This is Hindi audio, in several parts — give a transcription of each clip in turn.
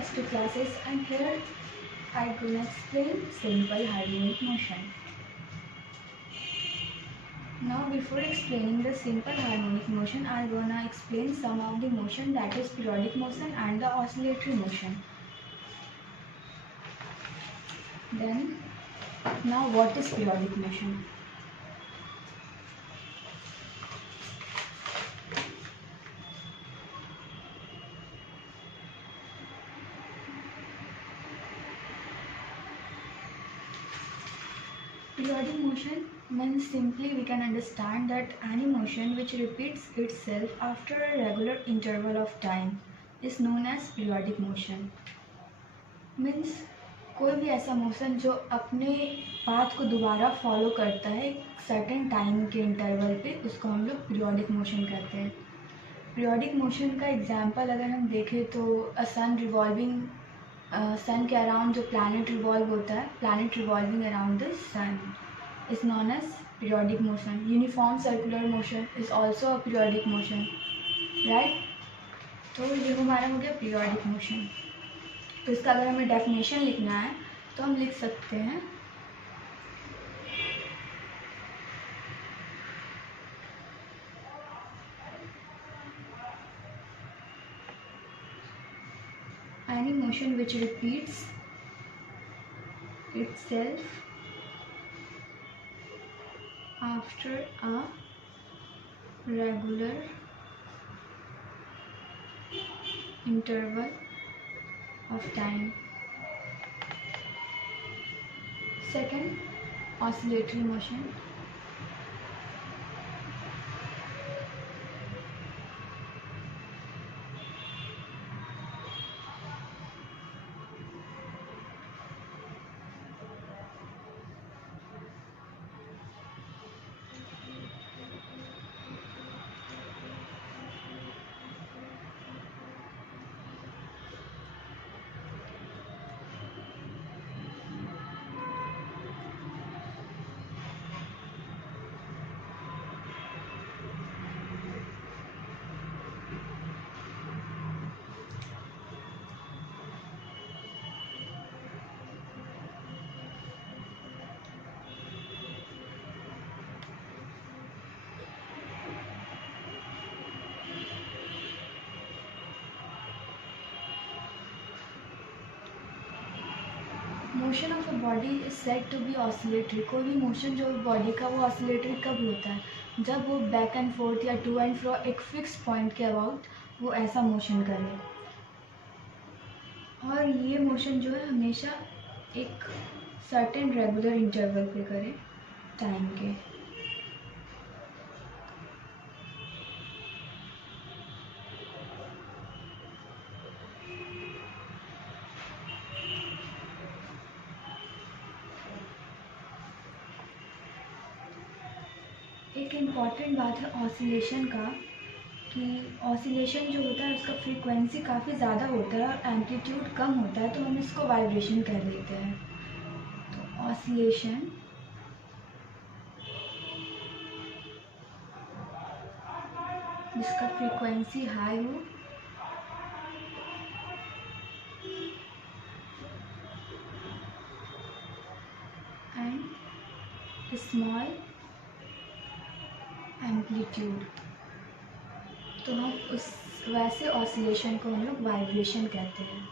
S2 classes, and here I'm gonna explain simple harmonic motion. Now before explaining the simple harmonic motion, I'm gonna explain some of the motion, that is periodic motion and the oscillatory motion. Then now what is periodic motion? Periodic motion means simply we can understand that any motion which repeats itself after a regular interval of time is known as periodic motion. Means कोई भी ऐसा मोशन जो अपने पाथ को दोबारा फॉलो करता है एक सर्टेन टाइम के इंटरवल पे, उसको हम लोग पीरियोडिक मोशन कहते हैं. पीरियोडिक मोशन का एग्जांपल अगर हम देखें तो सन रिवॉल्विंग, सन के अराउंड जो प्लैनेट रिवॉल्व होता है, planet revolving around the sun is known as periodic motion. Uniform circular motion is also a periodic motion, right. तो ये हमारा हो गया पीरियोडिक मोशन. तो इसका अगर हमें डेफिनेशन लिखना है तो हम लिख सकते हैं any motion which repeats itself after a regular interval of time. Second, oscillatory motion. Motion of a body is said to be oscillatory. कोई भी मोशन जो बॉडी का, वो ऑसिलेटरी कब होता है? जब वो बैक एंड फोर्थ या टू एंड फ्रो एक फिक्स पॉइंट के अबाउट वो ऐसा मोशन करे. और ये मोशन जो है हमेशा एक सर्टेन रेगुलर इंटरवल पे करे टाइम के. एक इम्पॉर्टेंट बात है ऑसिलेशन का, कि ऑसिलेशन जो होता है उसका फ्रीक्वेंसी काफ़ी ज़्यादा होता है और एम्पलीट्यूड कम होता है, तो हम इसको वाइब्रेशन कह देते हैं. तो ऑसिलेशन जिसका फ्रीक्वेंसी हाई हो एंड स्मॉल एम्पलीट्यूड, तो हम उस वैसे ऑसिलेशन को हम लोग वाइब्रेशन कहते हैं.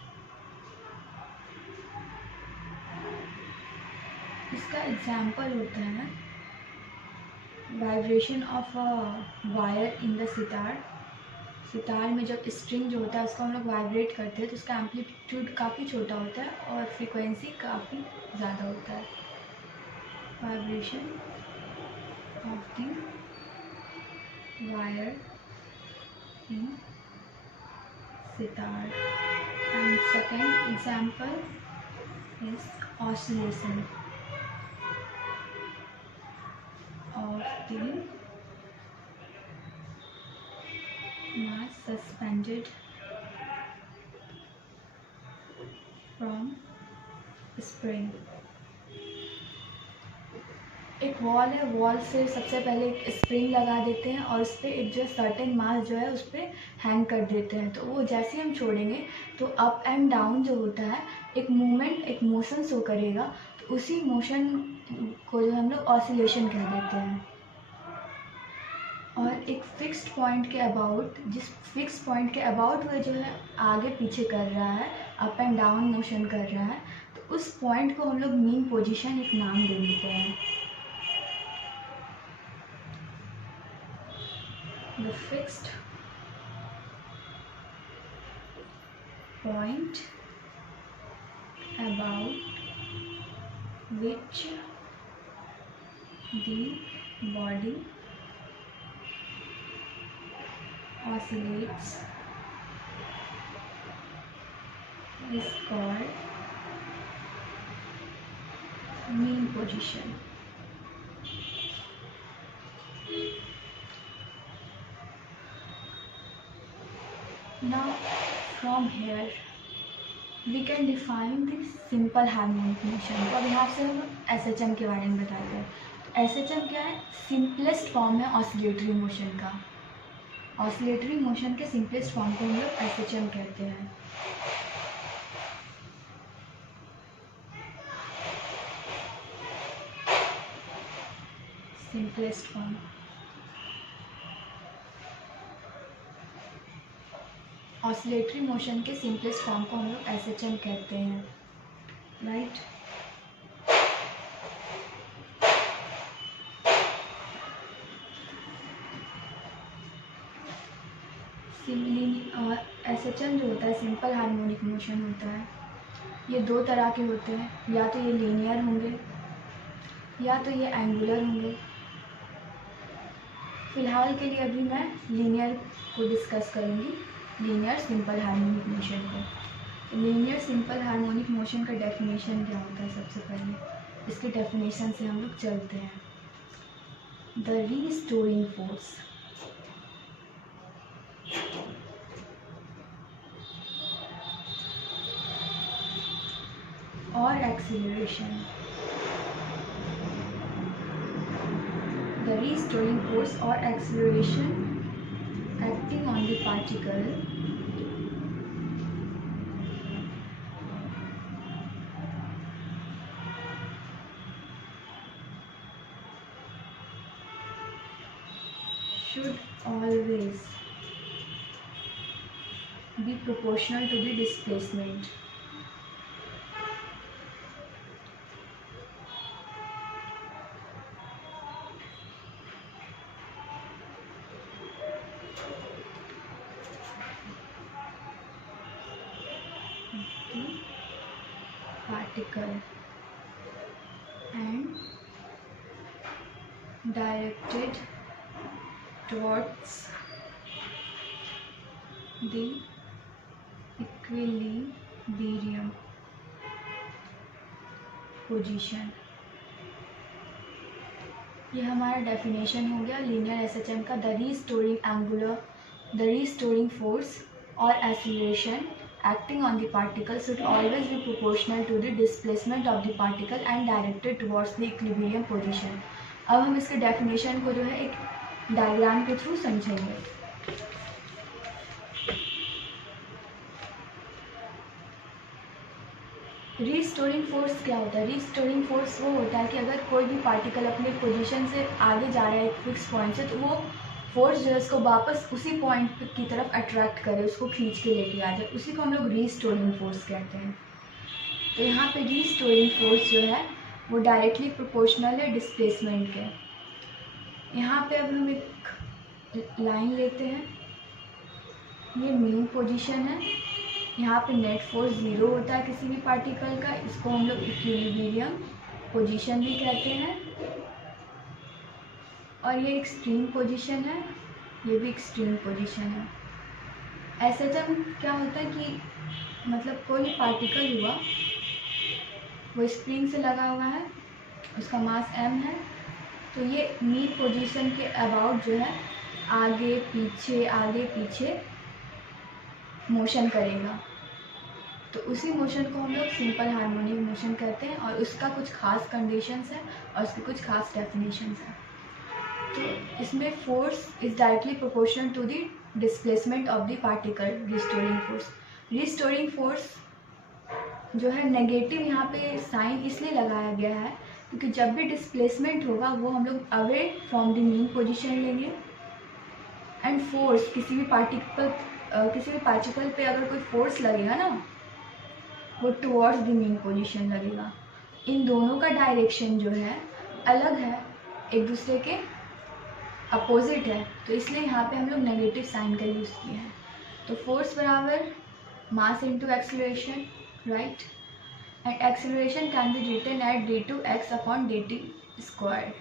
इसका एग्जाम्पल होता है vibration of a wire in the sitar. Sitar में जब स्ट्रिंग जो होता है उसको हम लोग वाइब्रेट करते हैं तो उसका एम्पलीट्यूड काफ़ी छोटा होता है और फ्रीक्वेंसी काफ़ी ज़्यादा होता है. Vibration of the wire in sitar. And second example is oscillation of the mass suspended from spring. एक वॉल है, वॉल से सबसे पहले एक स्प्रिंग लगा देते हैं और उस पर एक जो सर्टेन मास जो है उस पर हैंग कर देते हैं। तो वो जैसे ही हम छोड़ेंगे तो अप एंड डाउन जो होता है एक मूवमेंट, एक मोशन शो करेगा। तो उसी मोशन को जो हम लोग ऑसिलेशन कह देते हैं। और एक फिक्स्ड पॉइंट के अबाउट, जिस फिक्स पॉइंट के अबाउट वह जो है आगे पीछे कर रहा है, अप एंड डाउन मोशन कर रहा है, तो उस पॉइंट को हम लोग मीन पोजीशन एक नाम दे देते हैं। The fixed point about which the body oscillates is called mean position. Now from here we can define the simple harmonic motion. तो अब यहाँ से हम SHM के बारे में बताते हैं। तो SHM क्या है? सिंपलेस्ट फॉर्म है ऑसिलेटरी मोशन का। ऑसिलेटरी मोशन के सिंपलेस्ट फॉर्म को हम लोग SHM कहते हैं। सिंपलेस्ट फॉर्म ऑसिलेटरी मोशन के सिंपलेस्ट फॉर्म को हम लोग SHM कहते हैं, राइट। SHM जो होता है सिंपल हार्मोनिक मोशन होता है। ये दो तरह के होते हैं, या तो ये लीनियर होंगे या तो ये एंगुलर होंगे। फिलहाल के लिए अभी मैं लीनियर को डिस्कस करूँगी, लीनियर सिंपल हार्मोनिक मोशन को। लीनियर सिंपल हार्मोनिक मोशन का डेफिनेशन क्या होता है? सबसे पहले इसके डेफिनेशन से हम लोग चलते हैं। द रीस्टोरिंग फोर्स और acceleration, the restoring force or acceleration acting on the particle should always be proportional to the displacement. Particle and directed towards the equilibrium position. ये हमारा डेफिनेशन हो गया लीनियर SHM का। द रीस्टोरिंग फोर्स और acceleration acting on the particle should always be proportional to the displacement of the particle and directed towards the equilibrium position. अब हम इसके डेफिनेशन को जो है एक डायग्राम के थ्रू समझेंगे। रीस्टोरिंग फोर्स क्या होता है? रीस्टोरिंग फोर्स वो होता है कि अगर कोई भी पार्टिकल अपने पोजीशन से आगे जा रहा है एक फिक्स पॉइंट से, तो वो फोर्स जो है उसको वापस उसी पॉइंट की तरफ अट्रैक्ट करे, उसको खींच के लेके आ जाए, उसी को हम लोग रीस्टोरिंग फोर्स कहते हैं। तो यहाँ पे रीस्टोरिंग फोर्स जो है वो डायरेक्टली प्रोपोर्शनल है डिस्प्लेसमेंट के। यहाँ पे अब हम एक लाइन लेते हैं, ये मीन पोजीशन है। यहाँ पे नेट फोर्स 0 होता है किसी भी पार्टिकल का, इसको हम लोग इक्विलिब्रियम पोजीशन भी कहते हैं। और ये एक्सट्रीम पोजीशन है, ये भी एक्सट्रीम पोजीशन है। SHM क्या होता है कि मतलब कोई भी पार्टिकल हुआ, वो स्प्रिंग से लगा हुआ है, उसका मास m है, तो ये मीन पोजीशन के अबाउट जो है आगे पीछे मोशन करेगा। तो उसी मोशन को हम लोग सिंपल हार्मोनिक मोशन कहते हैं और उसका कुछ खास कंडीशंस है और उसकी कुछ खास डेफिनेशंस है। तो इसमें force is directly proportional to the displacement of the particle. Restoring force जो है नेगेटिव यहाँ पे साइन इसलिए लगाया गया है क्योंकि जब भी डिस्प्लेसमेंट होगा वो हम लोग away from the mean position लेंगे। एंड फोर्स किसी भी पार्टिकल पे अगर कोई फोर्स लगेगा ना, वो टुवर्ड्स द मीन पोजीशन लगेगा। इन दोनों का डायरेक्शन जो है अलग है, एक दूसरे के अपोजिट है, तो इसलिए यहाँ पे हम लोग नेगेटिव साइन का यूज़ किए हैं। तो फोर्स बराबर mass into acceleration, right, and acceleration can be written at d2x upon dt square.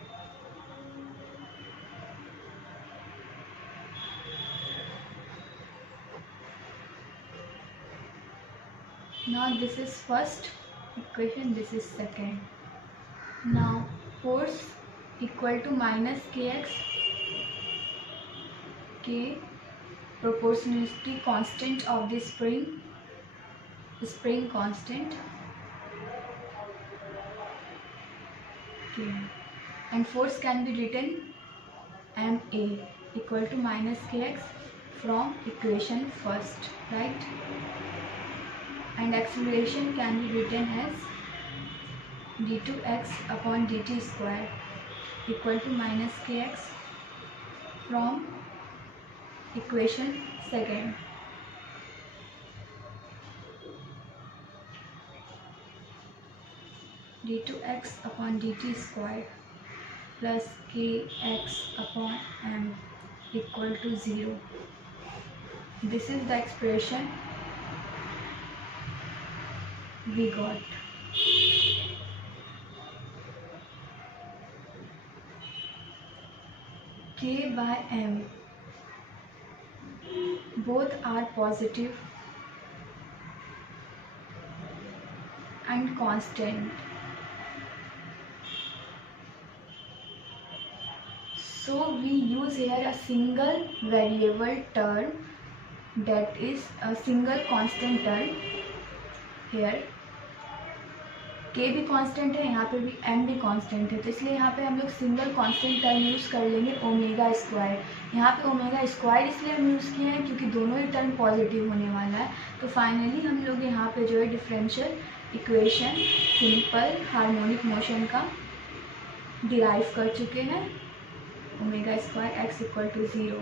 Now this is first equation, this is second. Now force equal to minus kx, k proportionality constant of the spring constant, k, and force can be written ma equal to minus kx from equation first, right, and acceleration can be written as d2x upon dt square equal to minus kx from equation second. d2x upon dt square plus kx upon m equal to 0. This is the expression we got. K by m both are positive and constant. So we use here a single variable term, that is a single constant term here. K भी कांस्टेंट है, यहाँ पे भी M भी कांस्टेंट है, तो इसलिए यहाँ पे हम लोग सिंगल कांस्टेंट टर्म यूज़ कर लेंगे ओमेगा स्क्वायर। यहाँ पे ओमेगा स्क्वायर इसलिए हम यूज़ किए हैं क्योंकि दोनों ही टर्म पॉजिटिव होने वाला है। तो फाइनली हम लोग यहाँ पे जो है differential equation simple harmonic motion का डिराइव कर चुके हैं, omega square x equal to 0.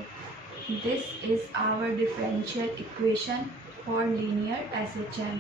This is our differential equation for linear SHM.